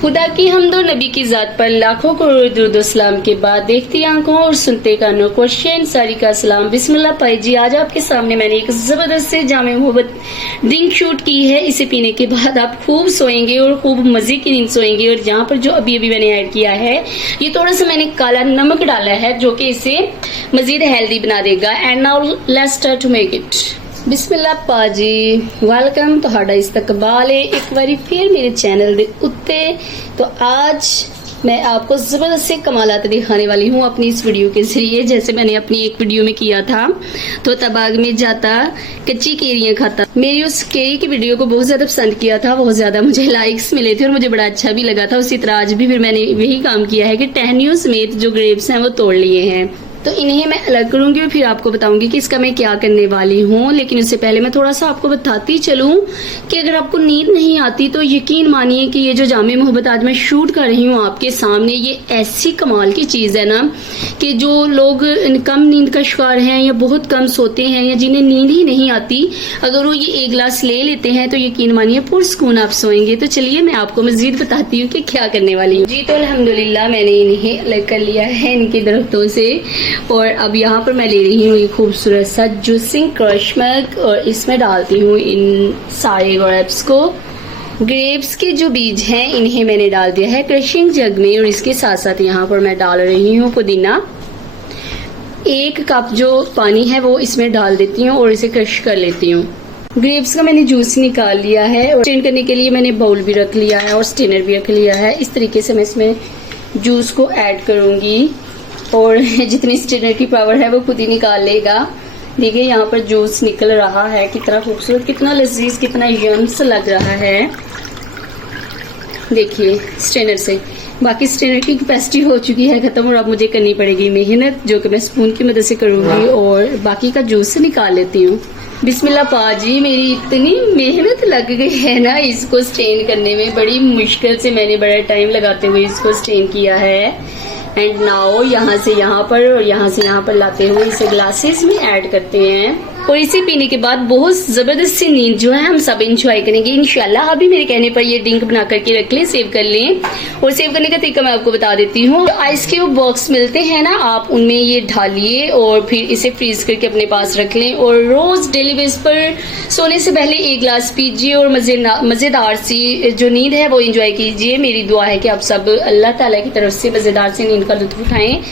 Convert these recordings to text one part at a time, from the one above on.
खुदा की हमदो नबी की ज़ात पर लाखों करोड़ दुरूद व सलाम के बाद देखती आंखों और सुनते कानों को शेन सारी का सलाम। बिस्मिल्लाह पाई जी, आज आपके सामने मैंने एक जबरदस्त से जामे मोहब्बत ड्रिंक शूट की है। इसे पीने के बाद आप खूब सोएंगे और खूब मजे की नींद सोएंगे। और यहाँ पर जो अभी अभी मैंने ऐड किया है, ये थोड़ा सा मैंने काला नमक डाला है जो कि इसे मजीद हेल्दी बना देगा। And now let's start to make it. बिस्मिल्लाह पाजी, वेलकम ਤੁਹਾਡਾ इस्तकबाल है एक बारी फिर मेरे चैनल दे उत्ते। तो आज मैं आपको ज़बरदस्त से कमालात दिखाने वाली हूँ अपनी इस वीडियो के जरिए। जैसे मैंने अपनी एक वीडियो में किया था, तो तबाग में जाता कच्ची केरियाँ खाता। मेरी उस केरी की वीडियो को बहुत ज़्यादा पसंद किया था, बहुत ज़्यादा मुझे लाइक्स मिले थे और मुझे बड़ा अच्छा भी लगा था। उसी तरह आज भी फिर मैंने यही काम किया है कि टहनियों समेत जो ग्रेप्स हैं वो तोड़ लिए हैं। तो इन्हें मैं अलग करूंगी और फिर आपको बताऊंगी कि इसका मैं क्या करने वाली हूँ। लेकिन उससे पहले मैं थोड़ा सा आपको बताती चलूं कि अगर आपको नींद नहीं आती तो यकीन मानिए कि ये जो जामे मोहब्बत आज मैं शूट कर रही हूँ आपके सामने, ये ऐसी कमाल की चीज़ है ना कि जो लोग कम नींद का शिकार हैं या बहुत कम सोते हैं या जिन्हें नींद ही नहीं आती, अगर वो ये एक गिलास ले लेते हैं तो यकीन मानिए पुरसकून आप सोएंगे। तो चलिए मैं आपको मजीद बताती हूँ कि क्या करने वाली हूँ। जी तो अल्हम्दुलिल्लाह मैंने इन्हें अलग कर लिया है इनके दरख्तों से। और अब यहाँ पर मैं ले रही हूँ ये खूबसूरत सा जूसिंग क्रश मिल्क और इसमें डालती हूँ इन सारे ग्रेप्स को। ग्रेप्स के जो बीज हैं इन्हें मैंने डाल दिया है क्रशिंग जग में। और इसके साथ साथ यहाँ पर मैं डाल रही हूँ पुदीना। 1 कप जो पानी है वो इसमें डाल देती हूँ और इसे क्रश कर लेती हूँ। ग्रेप्स का मैंने जूस निकाल लिया है और स्टेन करने के लिए मैंने बाउल भी रख लिया है और स्टेनर भी रख लिया है। इस तरीके से मैं इसमें जूस को ऐड करूँगी और जितनी स्टेनर की पावर है वो खुद ही निकाल लेगा। देखिए यहाँ पर जूस निकल रहा है, कितना खूबसूरत, कितना लजीज, कितना यम्स लग रहा है। देखिए स्टेनर से, बाकी स्टेनर की कैपेसिटी हो चुकी है खत्म और अब मुझे करनी पड़ेगी मेहनत, जो कि मैं स्पून की मदद से करूँगी और बाकी का जूस निकाल लेती हूँ। बिस्मिल्लाह पाजी, मेरी इतनी मेहनत लग गई है ना इसको स्टेन करने में, बड़ी मुश्किल से मैंने बड़ा टाइम लगाते हुए इसको स्टेन किया है। एंड नाउ यहाँ से यहाँ पर और यहाँ से यहाँ पर लाते हुए इसे ग्लासेस में ऐड करते हैं और इसे पीने के बाद बहुत जबरदस्त सी नींद जो है हम सब इंजॉय करेंगे इंशाल्लाह। अभी मेरे कहने पर ये ड्रिंक बना करके रख लें, सेव कर लें। और सेव करने का तरीका मैं आपको बता देती हूँ। आइस क्यूब बॉक्स मिलते हैं ना, आप उनमें ये ढालिए और फिर इसे फ्रीज करके अपने पास रख लें और रोज डेली बेस पर सोने से पहले 1 गिलास पीजिए और मजेदार सी जो नींद है वो इंजॉय कीजिए। मेरी दुआ है कि आप सब अल्लाह ताला की तरफ से मजेदार सी नींद का लुत्फ उठाएं।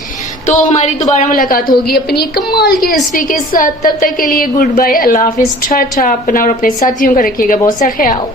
तो हमारी दोबारा मुलाकात होगी अपनी कमाल की रेसिपी के साथ। तब तक के लिए गुड बाय, अल्लाह हाफिज, टाटा। अपना और अपने साथियों का रखिएगा बहुत सा ख्याल।